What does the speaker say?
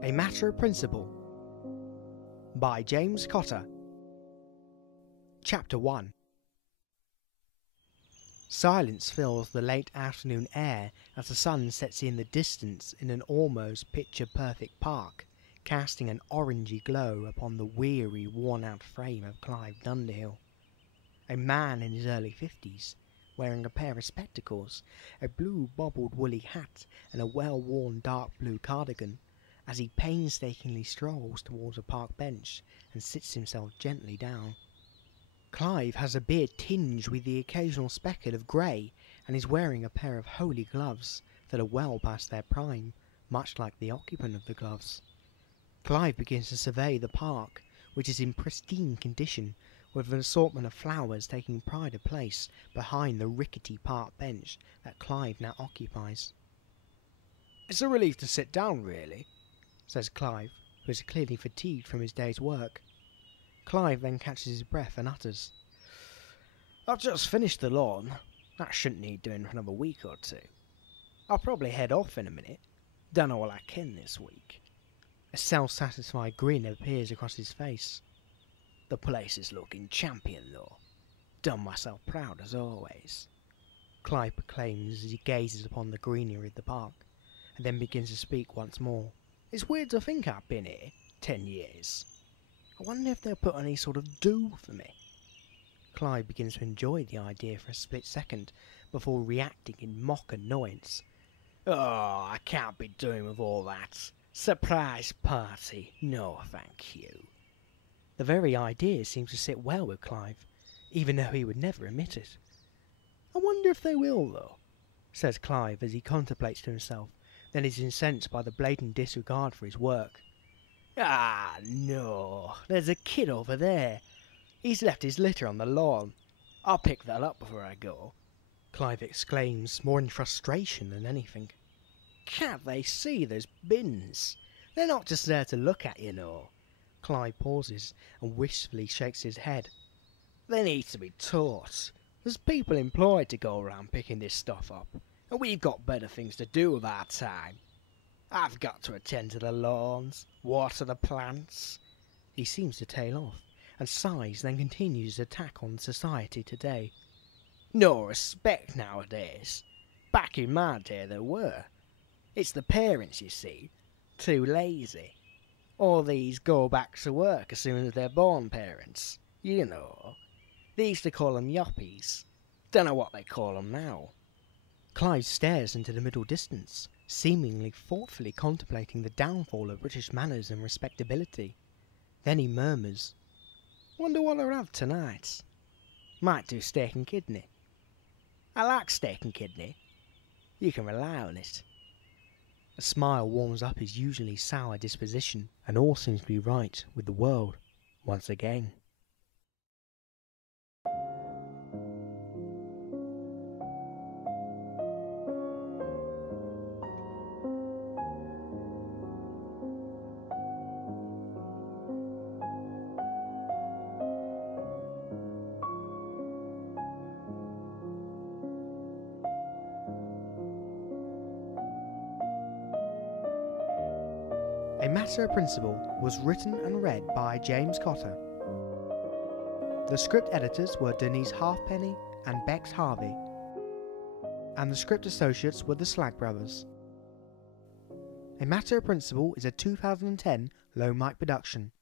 A Matter of Principle by James Cotter. Chapter 1. Silence fills the late afternoon air as the sun sets in the distance in an almost picture-perfect park, casting an orangey glow upon the weary, worn-out frame of Clive Dundhill. A man in his early 50s, wearing a pair of spectacles, a blue bobbled woolly hat and a well-worn dark blue cardigan, as he painstakingly strolls towards a park bench and sits himself gently down. Clive has a beard tinged with the occasional speckle of grey, and is wearing a pair of holey gloves that are well past their prime, much like the occupant of the gloves. Clive begins to survey the park, which is in pristine condition, with an assortment of flowers taking pride of place behind the rickety park bench that Clive now occupies. "It's a relief to sit down, really," says Clive, who is clearly fatigued from his day's work. Clive then catches his breath and utters, "I've just finished the lawn. That shouldn't need doing for another week or two. I'll probably head off in a minute. Done all I can this week." A self-satisfied grin appears across his face. "The place is looking champion, though. Done myself proud as always," Clive proclaims as he gazes upon the greenery of the park, and then begins to speak once more. "It's weird to think I've been here 10 years. I wonder if they'll put any sort of do for me." Clive begins to enjoy the idea for a split second, before reacting in mock annoyance. "Oh, I can't be doing with all that. Surprise party, no thank you." The very idea seems to sit well with Clive, even though he would never admit it. "I wonder if they will, though," says Clive as he contemplates to himself, then is incensed by the blatant disregard for his work. "Ah, no, there's a kid over there. He's left his litter on the lawn. I'll pick that up before I go," Clive exclaims, more in frustration than anything. "Can't they see there's bins? They're not just there to look at, you know." Clive pauses and wistfully shakes his head. "They need to be taught. There's people employed to go around picking this stuff up, and we've got better things to do with our time. I've got to attend to the lawns, water the plants." He seems to tail off, and sighs, then continues his attack on society today. "No respect nowadays. Back in my day there were. It's the parents, you see, too lazy. All these go back to work as soon as they're born parents. You know. They used to call them yuppies. Dunno what they call them now." Clive stares into the middle distance, seemingly thoughtfully contemplating the downfall of British manners and respectability. Then he murmurs, "Wonder what I'll have tonight. Might do steak and kidney. I like steak and kidney. You can rely on it." A smile warms up his usually sour disposition, and all seems to be right with the world once again. A Matter of Principle was written and read by James Cotter. The script editors were Denise Halfpenny and Bex Harvey, and the script associates were the Slag Brothers. A Matter of Principle is a 2010 Low Mike production.